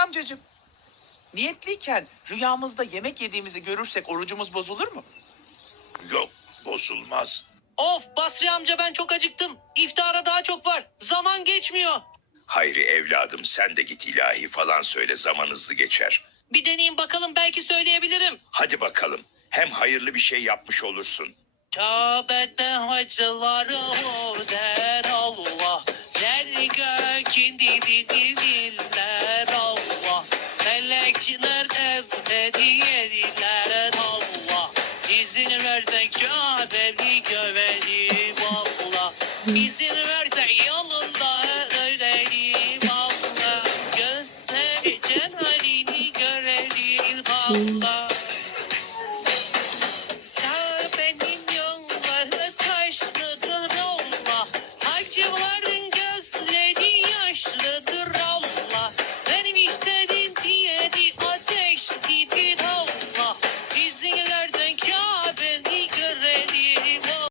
amcacığım. Niyetliyken rüyamızda yemek yediğimizi görürsek orucumuz bozulur mu? Yok, bozulmaz. Of Basri amca, ben çok acıktım. İftara daha çok var. Zaman geçmiyor. Hayri evladım, sen de git ilahi falan söyle, zaman hızlı geçer. Bir deneyeyim bakalım, belki söyleyebilirim. Hadi bakalım, hem hayırlı bir şey yapmış olursun. Kabe'de hacıları der Allah. Yer gökünde dinler Allah. Melekler hediyeler Allah. İzin ver de Kabe'ni görelim Allah. İzin ver de yolunda ölelim Allah. Göstereceğin halini görelim Allah.